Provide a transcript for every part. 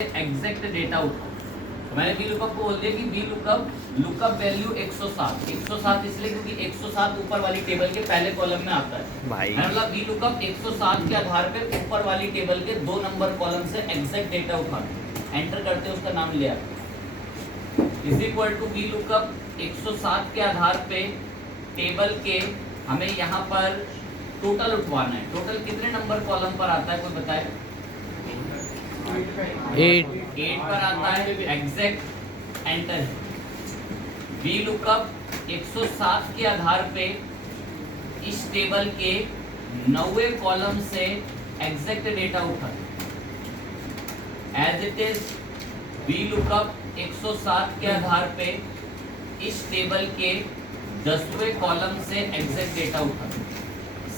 Exact data उठाओ। तो मैंने वी लुकअप को बोल दिया कि वी लुकअप वैल्यू 107 इसलिए क्योंकि 107 ऊपर वाली टेबल के पहले कॉलम में आता है भाई। मतलब वी लुकअप 107 के आधार पे ऊपर वाली टेबल के 2 नंबर कॉलम से एग्जैक्ट डेटा उठाते एंटर करते उसका नाम ले आते is equal to V lookup 107 के आधार पे टेबल के हमें यहाँ पर टोटल उठवाना है। टोटल कितने नंबर कॉलम पर आता है कोई बताए? 8 पर आता है। Exact enter. वी लुकअप 107 के आधार पे इस टेबल के 9वें कॉलम से एग्जैक्ट डेटा उठा as it is. V lookup 107 के आधार पे इस टेबल के 10वें कॉलम से एग्जैक्ट डेटा उठा।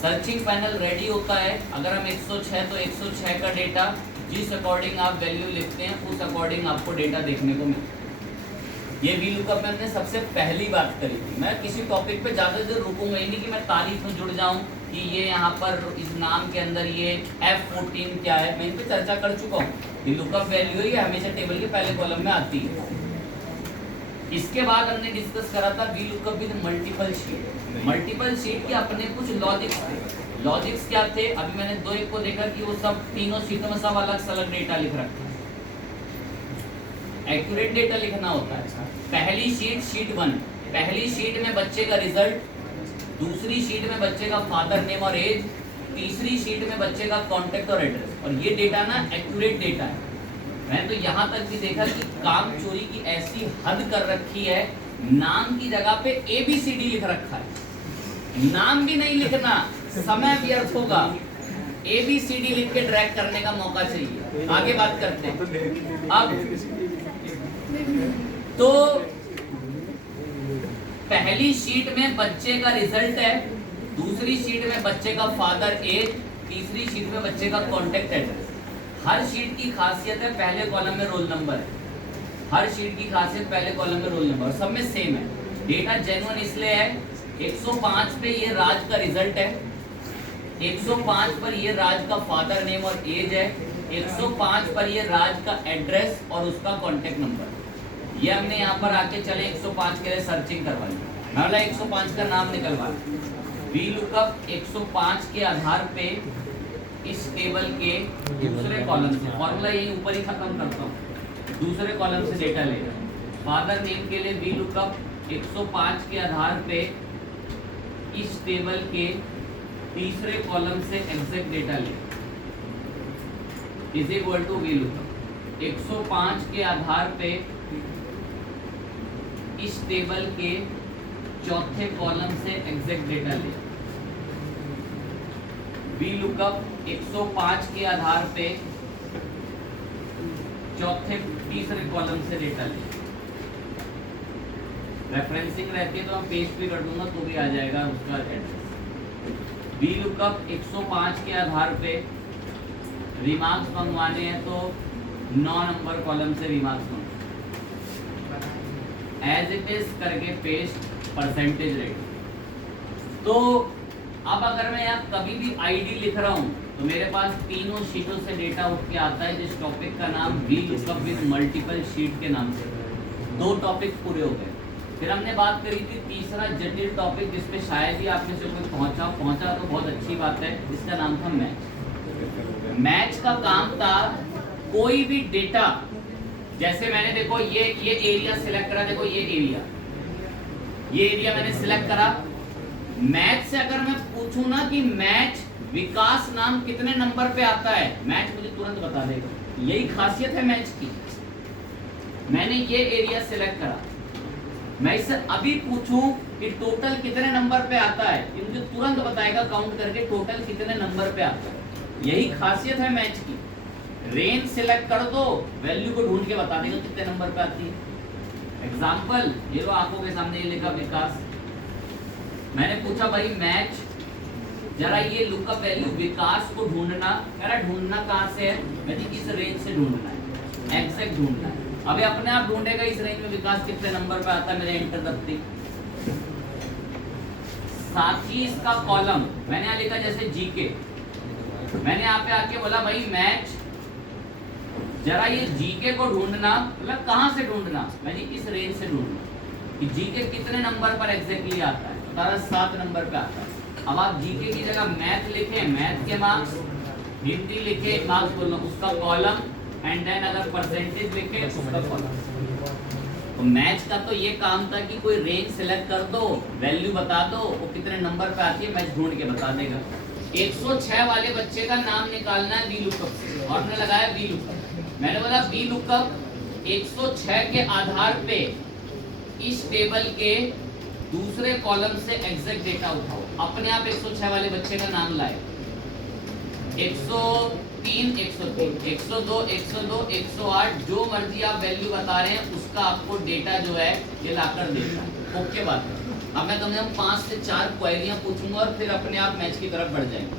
सर्चिंग पैनल रेडी होता है। अगर हम 106 तो 106 का डेटा जिस अकॉर्डिंग आप वैल्यू लिखते हैं उस अकॉर्डिंग आपको डेटा देखने को मिलता है। ये वी लुकअप में हमने सबसे पहली बात करी थी। मैं किसी टॉपिक पे ज़्यादा देर रुकूंगा ही नहीं कि मैं तारीफ में जुड़ जाऊं कि ये यहाँ पर इस नाम के अंदर ये F14 क्या है, मैं इन पर चर्चा कर चुका हूँ। ये लुकअप वैल्यू है, ये हमेशा टेबल के पहले कॉलम में आती है। इसके बाद हमने डिस्कस करा था V lookup with multiple sheet. Multiple sheet के अपने कुछ लॉजिक्स थे। लॉजिक्स क्या थे? अभी मैंने 2-1 को देखा कि वो सब तीनों शीटों में सब अलग अलग डेटा लिख रखा है। एक्यूरेट डेटा लिखना होता है। पहली शीट शीट 1, पहली शीट में बच्चे का रिजल्ट, दूसरी शीट में बच्चे का फादर नेम और एज, तीसरी शीट में बच्चे का कॉन्टेक्ट और एड्रेस। और ये डेटा ना एक्यूरेट डेटा है। मैंने तो यहाँ तक भी देखा कि काम चोरी की ऐसी हद कर रखी है, नाम की जगह पे ABCD लिख रखा है। नाम भी नहीं लिखना, समय व्यर्थ होगा। ABCD लिख के ड्रैग करने का मौका चाहिए। आगे बात करते हैं। अब तो पहली शीट में बच्चे का रिजल्ट है, दूसरी शीट में बच्चे का फादर एज, तीसरी शीट में बच्चे का कॉन्टेक्ट एड्रेस। हर शीट की खासियत है पहले कॉलम में रोल नंबर है। हर शीट की खासियत पहले कॉलम में रोल नंबर, सब में सेम है। डेटा जेन्युइन इसलिए है 105 पे ये राज का रिजल्ट है, 105 पर ये राज का फादर नेम और एज है, 105 पर ये राज का एड्रेस और उसका कॉन्टेक्ट नंबर। ये हमने यहाँ पर आके चले 105 के लिए सर्चिंग करवाई, मतलब 105 का नाम निकलवा। वी लुकअप 105 के आधार पे इस टेबल के दूसरे कॉलम से, फॉर्मूला यही ऊपर ही खत्म करता हूँ, दूसरे कॉलम से डेटा लेगा। फादर नेम के लिए वी लुकअप 105 के आधार पे इस टेबल के तीसरे कॉलम से एग्जैक्ट डेटा ले is equal to V lookup 105 के आधार पे इस टेबल के चौथे कॉलम से एग्जैक्ट डेटा ले। वी लुकअप 105 के आधार पे तीसरे कॉलम से डेटा ले। रेफरेंसिंग रहती है तो मैं पेस्ट भी कर दूंगा तो भी आ जाएगा उसका एड्रेस। वी लुकअप 105 के आधार पे रिमार्क्स मंगवाने हैं तो 9 नंबर कॉलम से रिमार्क्स मंगवाने एज इट इज करके पेस्ट परसेंटेज रेट। तो अब अगर मैं यहाँ कभी भी आईडी लिख रहा हूँ तो मेरे पास तीनों शीटों से डेटा उठ के आता है जिस टॉपिक का नाम V lookup with multiple sheet के नाम से। 2 टॉपिक पूरे हो गए। फिर हमने बात करी थी तीसरा जटिल टॉपिक जिसपे शायद ही आप में से कोई पहुंचा तो बहुत अच्छी बात है, जिसका नाम था मैच। मैच का काम था कोई भी डेटा, जैसे मैंने देखो ये एरिया सिलेक्ट करा, देखो ये एरिया मैंने सिलेक्ट करा। मैच से अगर मैं पूछूं ना कि मैच विकास नाम कितने नंबर पे आता है, मैच मुझे तुरंत बता देगा। यही खासियत है मैच की। मैंने ये एरिया सिलेक्ट करा, मैं इससे अभी पूछूं कि टोटल कितने नंबर पे आता है, ये मुझे तुरंत बताएगा काउंट करके टोटल कितने नंबर पे आता है। यही खासियत है मैच की। रेंज सिलेक्ट कर दो, वैल्यू को ढूंढ के बता देगा कितने नंबर पे आती है। एग्जाम्पल ये लो आंखों के सामने, ये लिखा विकास। मैंने पूछा भाई मैच जरा ये लुकअप वैल्यू विकास को ढूंढना, कह रहा ढूंढना कहाँ से है, मैंने इस रेंज से ढूंढना है, एग्जैक्ट ढूंढना है। अभी अपने आप ढूंढेगा इस रेंज में विकास कितने नंबर पे आता है, मैंने एंटर दबती। साथ ही इसका कॉलम मैंने यहाँ लिखा जैसे जीके, मैंने यहाँ पे आके बोला भाई मैच जरा ये जीके को ढूंढना, मतलब कहाँ से ढूंढना, मैं जी इस रेंज से ढूंढना कि जीके कितने नंबर पर एग्जैक्टली आता है। तो तारा 7 नंबर पे आता है। अब आप जीके की जगह मैथ लिखे, मैथ के मार्क्स, हिंदी लिखे, मार्क्स बोलना उसका कॉलम, एंड देन अगर परसेंटेज लिखे उसका कॉलम। तो मैच का तो ये काम था कि कोई रेंज सिलेक्ट कर दो, वैल्यू बता दो, वो कितने नंबर पे आती है मैच ढूंढ के बता देगा। 106 वाले बच्चे का नाम निकालना है वी लुकअप से, और मैंने लगाया वी लुकअप। मैंने बोला वी लुकअप 106 के आधार पे इस टेबल के दूसरे कॉलम से एग्जैक्ट डेटा उठाओ। अपने आप 106 वाले बच्चे का नाम लाए, 103, 103, 102, 102, 108, जो मर्जी आप वैल्यू बता रहे हैं उसका आपको डेटा जो है ये लाकर देता है। ओके बात है। अब मैं कम से कम 5 से 4 क्वेरियां पूछूंगा और फिर अपने आप मैच की तरफ बढ़ जाएंगे।